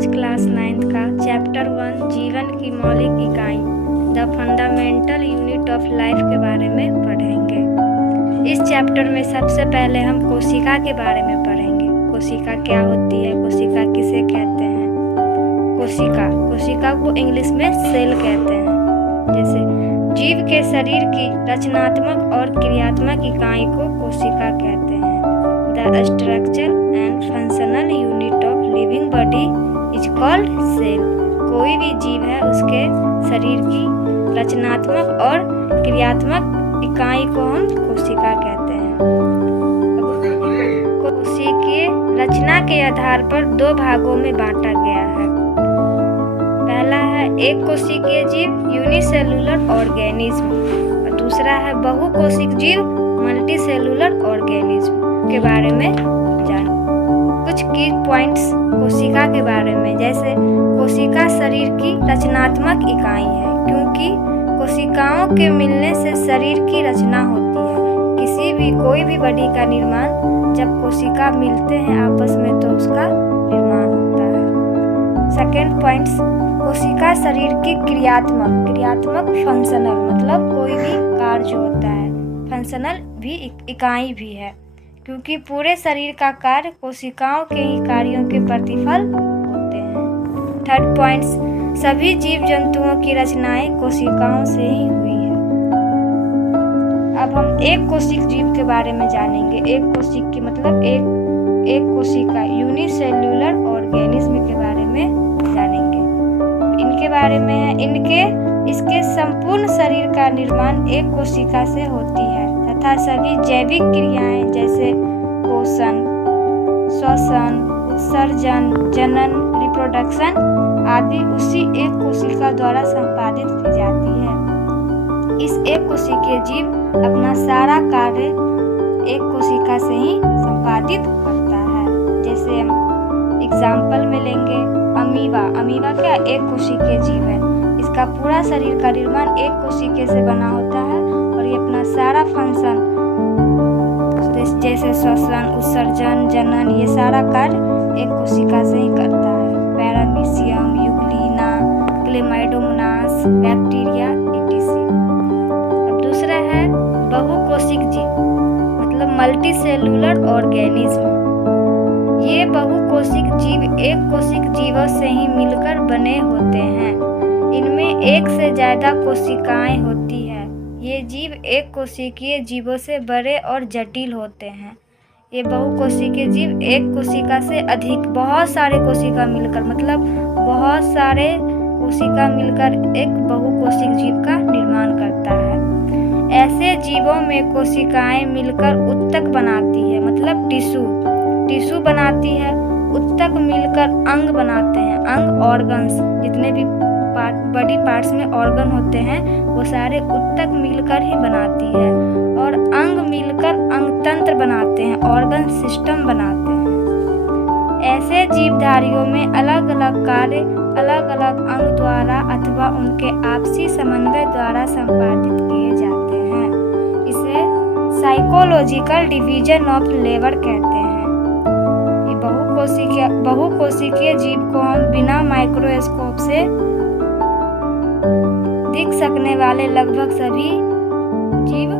आज class 9th का chapter 1 जीवन की मौलिक इकाई the fundamental unit of life के बारे में पढ़ेंगे। इस चैप्टर में सबसे पहले हम कोशिका के बारे में पढ़ेंगे। कोशिका क्या होती है, कोशिका किसे कहते हैं। कोशिका को इंग्लिश में सेल कहते हैं। जैसे जीव के शरीर की रचनात्मक और क्रियात्मक इकाई को कोशिका कहते हैं। The structure and functional unit of living body is called cell. कोई भी जीव है उसके शरीर की रचनात्मक और क्रियात्मक इकाई को हम कोशिका कहते हैं। कोशिकीय रचना के आधार पर दो भागों में बांटा गया है। पहला है एक कोशिकीय जीव यूनिसेलुलर ऑर्गेनिज्म और दूसरा है बहुकोशिक जीव मल्टीसेलुलर ऑर्गेनिज्म के बारे में जान। कुछ की पॉइंट्स कोशिका के बारे में, जैसे कोशिका शरीर की रचनात्मक इकाई है क्योंकि कोशिकाओं के मिलने से शरीर की रचना होती है। कोई भी बॉडी का निर्माण जब कोशिका मिलते हैं आपस में तो उसका निर्माण होता है। सेकेंड पॉइंट्स, कोशिका शरीर की क्रियात्मक फंक्शनल, मतलब कोई भी कार्य होता है। फंक्शनल भी इकाई भी है क्योंकि पूरे शरीर का कार्य कोशिकाओं के ही कार्यों के प्रतिफल होते हैं। थर्ड पॉइंट्स, सभी जीव जंतुओं की रचनाएं कोशिकाओं से ही हुई है। अब हम एक कोशिक जीव के बारे में जानेंगे। एक कोशिक की मतलब एक कोशिका यूनिसेल्युलर ऑर्गेनिज्म के बारे में जानेंगे। इनके बारे में है इसके संपूर्ण शरीर का निर्माण एक कोशिका से होती है तथा सभी जैविक क्रियाएं जैसे पोषण, श्वसन, उत्सर्जन, जनन, रिप्रोडक्शन आदि उसी एक कोशिका द्वारा संपादित की जाती है। इस एक कोशिकीय जीव अपना सारा कार्य एक कोशिका से ही संपादित करता है। जैसे एग्जाम्पल में लेंगे अमीबा क्या एक कोशिकीय जीव है। इसका पूरा शरीर का निर्माण एक कोशिका से बना होता है और ये अपना सारा फंक्शन जैसे श्वसन, उत्सर्जन, जनन ये सारा कार्य एक कोशिका से ही करता है। Paramecium, Euglena, Chlamydomonas, bacteria etc। अब दूसरा है बहुकोशिक जीव मतलब मल्टीसेलुलर ऑर्गेनिज्म। ये बहुकोशिक जीव एक कोशिक जीवों से ही मिलकर बने होते हैं। इनमें एक से ज्यादा कोशिकाएं होती है। ये जीव एक कोशिकीय जीवों से बड़े और जटिल होते हैं। ये बहुकोशिकीय जीव एक कोशिका से अधिक बहुत सारे कोशिका मिलकर मतलब बहुत सारे कोशिका मिलकर एक बहुकोशिक जीव का निर्माण करता है। ऐसे जीवों में कोशिकाएं मिलकर उत्तक बनाती है मतलब टिश्यू बनाती है। उत्तक मिलकर अंग बनाते हैं। अंग ऑर्गन्स, जितने भी बॉडी पार्ट्स में ऑर्गन होते हैं वो सारे उत्तक मिलकर ही बनाती है और अंग मिलकर अंग तंत्र बनाते हैं, ऑर्गन सिस्टम बनाते हैं। ऐसे जीवधारियों में अलग अलग कार्य अलग अलग अंग द्वारा अथवा उनके आपसी समन्वय द्वारा संपादित किए जाते हैं। इसे साइकोलॉजिकल डिवीजन ऑफ लेबर कहते हैं। बहुकोशिकीय जीव को हम बिना माइक्रोस्कोप से दिख सकने वाले लगभग सभी जीव